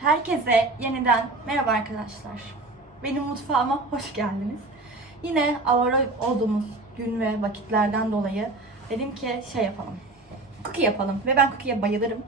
Herkese yeniden merhaba arkadaşlar. Benim mutfağıma hoş geldiniz. Yine avara olduğumuz gün ve vakitlerden dolayı dedim ki şey yapalım. Cookie yapalım ve ben cookie'ye bayılırım.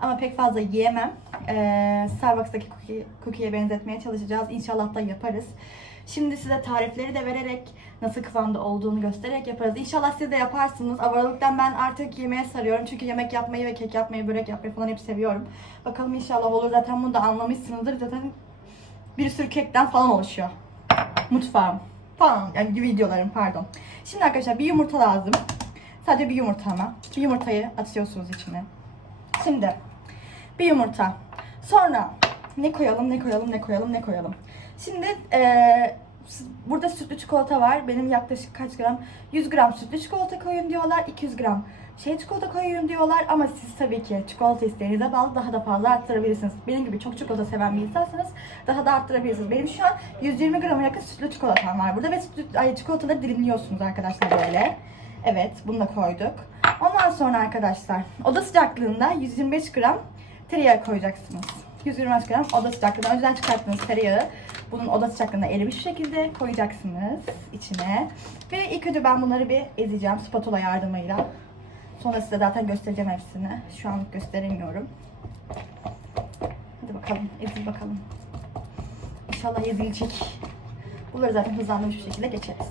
Ama pek fazla yiyemem. Ee, Starbucks'taki cookie, cookie'ye benzetmeye çalışacağız. İnşallah da yaparız. Şimdi size tarifleri de vererek nasıl kıvamda olduğunu göstererek yaparız. İnşallah siz de yaparsınız. Avaralıktan ben artık yemeğe sarıyorum. Çünkü yemek yapmayı ve kek yapmayı, börek yapmayı falan hep seviyorum. Bakalım inşallah olur. Zaten bunu da anlamışsınızdır. Zaten bir sürü kekten falan oluşuyor. Mutfağım falan yani videolarım pardon. Şimdi arkadaşlar bir yumurta lazım. Sadece bir yumurta ama. Bir yumurtayı atıyorsunuz içine. Şimdi bir yumurta. Sonra ne koyalım, ne koyalım, ne koyalım, ne koyalım. Şimdi eee, s- burada sütlü çikolata var. Benim yaklaşık kaç gram? 100 gram sütlü çikolata koyun diyorlar. 200 gram şey çikolata koyun diyorlar. Ama siz tabii ki çikolata isteğinize bağlı daha da fazla arttırabilirsiniz. Benim gibi çok çikolata seven bir insansanız daha da arttırabilirsiniz. Benim şu an 120 grama yakın sütlü çikolatam var burada ve sütlü, ay, çikolataları dilimliyorsunuz arkadaşlar böyle. Evet bunu da koyduk. Ondan sonra arkadaşlar oda sıcaklığında 125 gram tereyağı koyacaksınız. 125 gram oda sıcaklığında önceden çıkarttığınız tereyağı bunun oda sıcaklığında erimiş şekilde koyacaksınız içine. Ve ilk önce ben bunları bir ezeceğim spatula yardımıyla. Sonra size zaten göstereceğim hepsini. Şu an gösteremiyorum. Hadi bakalım ezil bakalım. İnşallah ezilecek. Bunları zaten hızlandırmış bir şekilde geçeriz.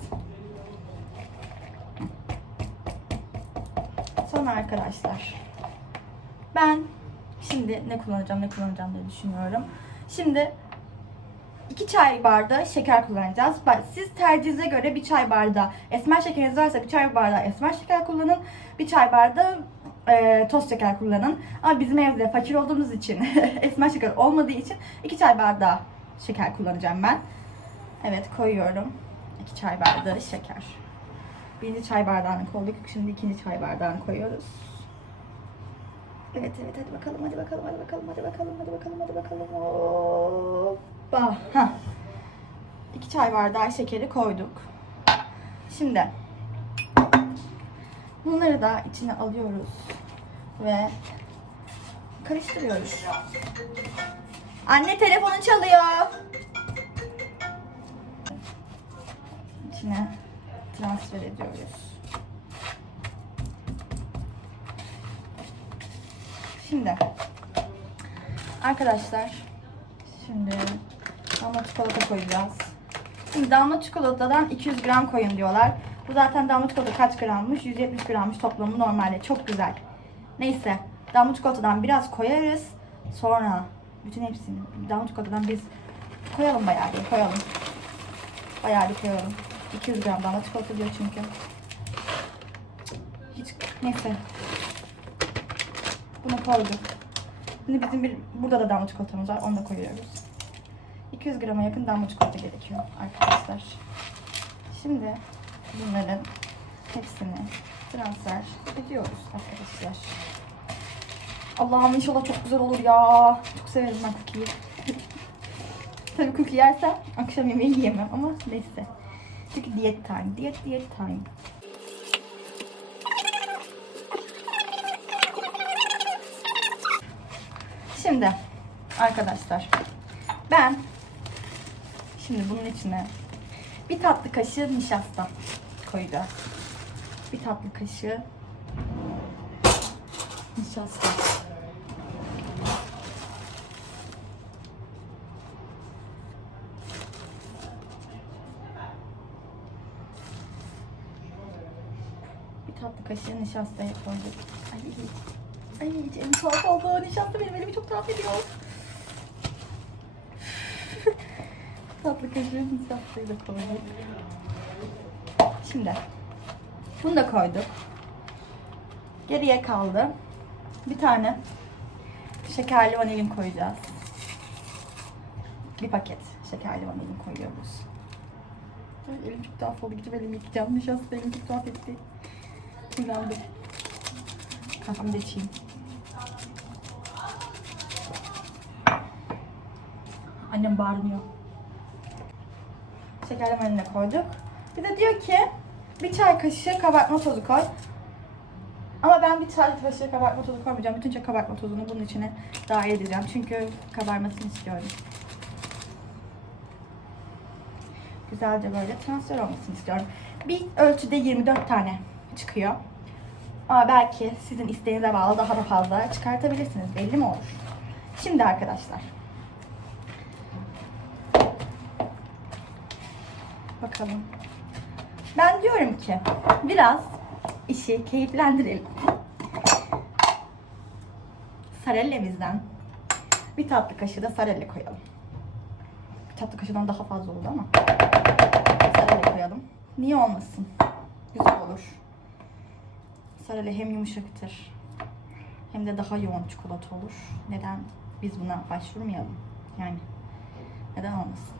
Sonra arkadaşlar ben şimdi ne kullanacağım ne kullanacağım diye düşünüyorum. Şimdi 2 çay bardağı şeker kullanacağız. Siz tercihinize göre bir çay bardağı esmer şekeriniz varsa bir çay bardağı esmer şeker kullanın. Bir çay bardağı e, toz şeker kullanın. Ama bizim evde fakir olduğumuz için esmer şeker olmadığı için 2 çay bardağı şeker kullanacağım ben. Evet koyuyorum. 2 çay bardağı şeker. Birinci çay bardağını koyduk. Şimdi ikinci çay bardağını koyuyoruz. Evet evet hadi bakalım hadi bakalım hadi bakalım hadi bakalım hadi bakalım hadi bakalım. Hoppa. Hah. İki çay bardağı şekeri koyduk. Şimdi bunları da içine alıyoruz ve karıştırıyoruz. Anne telefonu çalıyor. İçine transfer ediyoruz. Şimdi arkadaşlar şimdi damla çikolata koyacağız. Şimdi damla çikolatadan 200 gram koyun diyorlar. Bu zaten damla çikolata kaç grammış? 170 grammış toplamı normalde. Çok güzel. Neyse damla çikolatadan biraz koyarız. Sonra bütün hepsini damla çikolatadan biz koyalım bayağı bir koyalım. Bayağı bir koyalım. 200 gram damla çikolata diyor çünkü. Hiç neyse bunu koyduk. Şimdi bizim bir burada da damla çikolatamız var. Onu da koyuyoruz. 200 grama yakın damla çikolata gerekiyor arkadaşlar. Şimdi bunların hepsini transfer ediyoruz arkadaşlar. Allah'ım inşallah çok güzel olur ya. Çok severim ben cookie'yi. Tabii cookie yersem akşam yemeği yiyemem ama neyse. Çünkü diyet time. Diyet diyet time. Şimdi arkadaşlar ben şimdi bunun içine bir tatlı kaşığı nişasta koyacağız. Bir tatlı kaşığı nişasta. Bir tatlı kaşığı nişastayı koyduk. Ay, ay elim tuhaf oldu. Nişasta benim elimi çok tuhaf ediyor. tatlı kaşığı nişastayı da koyduk. Şimdi bunu da koyduk. Geriye kaldı. Bir tane şekerli vanilin koyacağız. Bir paket şekerli vanilin koyuyoruz. Ay, elim çok tuhaf oldu. Gidip elimi yıkayacağım. Nişasta elim çok tuhaf etti. Kafamı da içeyim. Annem bağırmıyor. Şekerleme eline koyduk. Bir de diyor ki bir çay kaşığı kabartma tozu koy. Ama ben bir çay kaşığı kabartma tozu koymayacağım. Bütün çay kabartma tozunu bunun içine dahil edeceğim. Çünkü kabarmasını istiyorum. Güzelce böyle transfer olmasını istiyorum. Bir ölçüde 24 tane çıkıyor. Ama belki sizin isteğinize bağlı daha da fazla çıkartabilirsiniz. Belli mi olur? Şimdi arkadaşlar. Bakalım. Ben diyorum ki biraz işi keyiflendirelim. Sarellemizden bir tatlı kaşığı da sarelle koyalım. Bir tatlı kaşığından daha fazla oldu ama. Sarelle koyalım. Niye olmasın? Güzel olur. Sarelle hem yumuşaktır hem de daha yoğun çikolata olur. Neden biz buna başvurmayalım? Yani neden olmasın?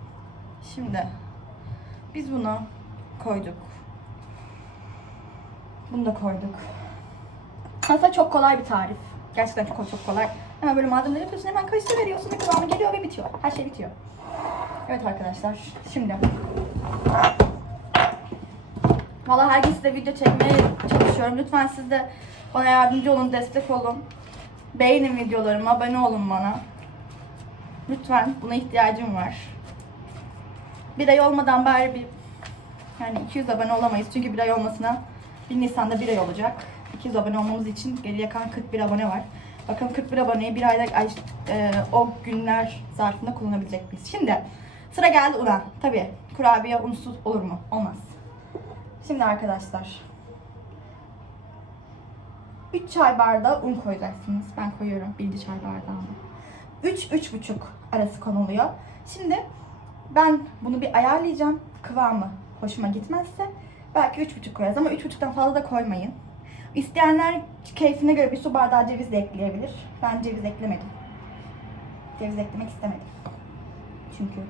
Şimdi biz bunu koyduk. Bunu da koyduk. Aslında çok kolay bir tarif. Gerçekten çok çok kolay. Hemen böyle malzemeleri yapıyorsun, hemen kaşığı veriyorsun, bir kıvamı geliyor ve bitiyor. Her şey bitiyor. Evet arkadaşlar, şimdi. Valla her gün size video çekmeye çalışıyorum. Lütfen siz de bana yardımcı olun, destek olun. Beğenin videolarımı, abone olun bana. Lütfen, buna ihtiyacım var. Bir ay olmadan bari bir yani 200 abone olamayız çünkü bir ay olmasına 1 Nisan'da bir ay olacak. 200 abone olmamız için geriye kalan 41 abone var. Bakın 41 aboneyi bir ayda ay, e, o günler zarfında kullanabilecek miyiz? Şimdi sıra geldi una. Tabii kurabiye unsuz olur mu? Olmaz. Şimdi arkadaşlar 3 çay bardağı un koyacaksınız. Ben koyuyorum 1 çay bardağını. 3-3,5 arası konuluyor. Şimdi ben bunu bir ayarlayacağım. Kıvamı hoşuma gitmezse belki 3,5 koyarız ama 3,5'tan fazla da koymayın. İsteyenler keyfine göre bir su bardağı ceviz de ekleyebilir. Ben ceviz eklemedim. Ceviz eklemek istemedim. Çünkü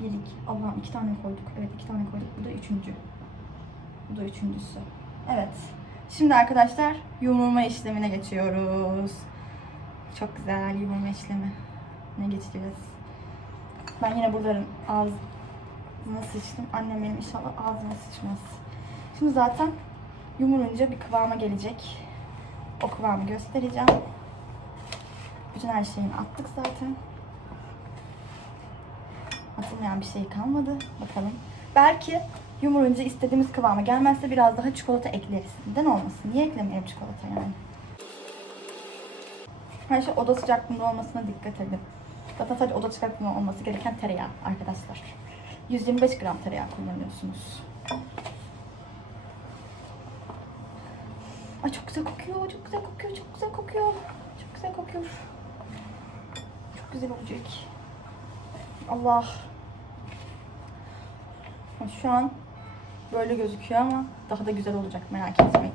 bir iki, Allah'ım iki tane koyduk. Evet iki tane koyduk. Bu da üçüncü. Bu da üçüncüsü. Evet. Şimdi arkadaşlar yoğurma işlemine geçiyoruz. Çok güzel yoğurma işlemi. Ne geçeceğiz? Ben yine buraların ağzına sıçtım. Annem benim inşallah ağzına sıçmaz. Şimdi zaten yumurunca bir kıvama gelecek. O kıvamı göstereceğim. Bütün her şeyini attık zaten. Atılmayan bir şey kalmadı. Bakalım. Belki yumurunca istediğimiz kıvama gelmezse biraz daha çikolata ekleriz. Neden olmasın? Niye eklemeyelim çikolata yani? Her şey oda sıcaklığında olmasına dikkat edin. Zaten sadece oda sıcaklığında olması gereken tereyağı arkadaşlar. 125 gram tereyağı kullanıyorsunuz. Ay çok güzel kokuyor, çok güzel kokuyor, çok güzel kokuyor. Çok güzel kokuyor. Çok güzel olacak. Allah. Şu an böyle gözüküyor ama daha da güzel olacak merak etmeyin.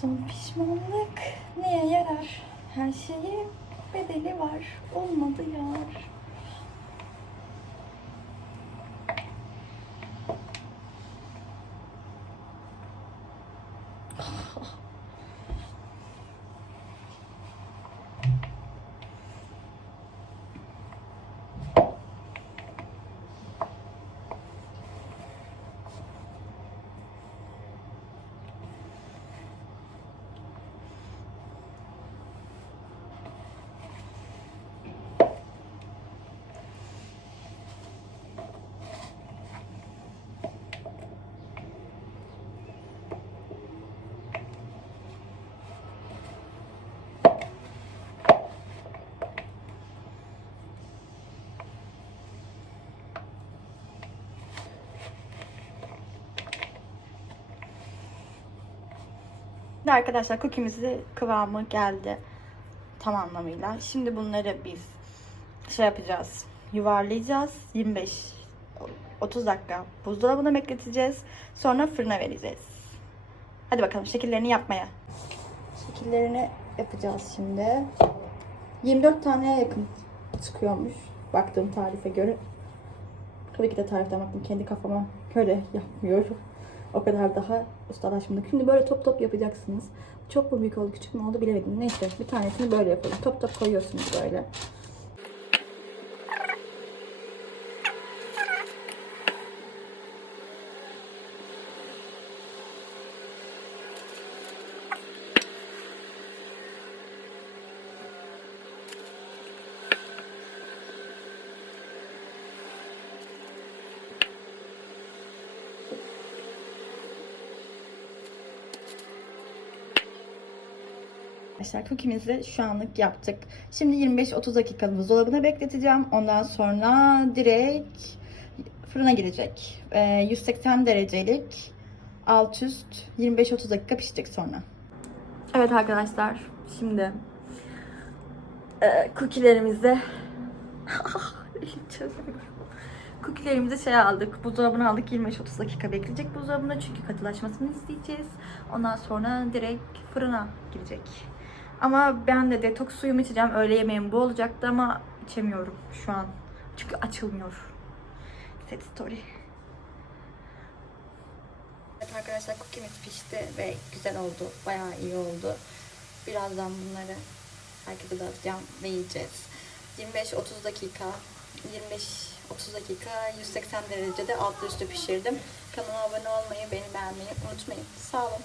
Son pişmanlık neye yarar? Her şeyin bedeli var. Olmadı yar. Şimdi arkadaşlar cookie'mizi kıvamı geldi tam anlamıyla. Şimdi bunları biz şey yapacağız. Yuvarlayacağız. 25 30 dakika buzdolabına bekleteceğiz. Sonra fırına vereceğiz. Hadi bakalım şekillerini yapmaya. Şekillerini yapacağız şimdi. 24 taneye yakın çıkıyormuş baktığım tarife göre. Tabii ki de tariften baktım kendi kafama göre yapmıyorum. O kadar daha ustalaşmadık. Şimdi böyle top top yapacaksınız. Çok mu büyük oldu küçük mü oldu bilemedim. Neyse bir tanesini böyle yapalım. Top top koyuyorsunuz böyle. Arkadaşlar cookie'mizi şu anlık yaptık. Şimdi 25-30 dakika buzdolabına bekleteceğim. Ondan sonra direkt fırına girecek. Ee, 180 derecelik alt üst 25-30 dakika pişecek sonra. Evet arkadaşlar şimdi e, cookie'lerimizi. Cookie'lerimizi şey aldık. Buzdolabına aldık. 25-30 dakika bekleyecek buzdolabında. Çünkü katılaşmasını isteyeceğiz. Ondan sonra direkt fırına girecek. Ama ben de detoks suyumu içeceğim. Öğle yemeğim bu olacaktı ama içemiyorum şu an. Çünkü açılmıyor. Set story. Evet arkadaşlar cookie'miz pişti ve güzel oldu. Bayağı iyi oldu. Birazdan bunları herkese dağıtacağım ve yiyeceğiz. 25-30 dakika 25-30 dakika 180 derecede altlı üstü pişirdim. Kanalıma abone olmayı, beni beğenmeyi unutmayın. Sağ olun.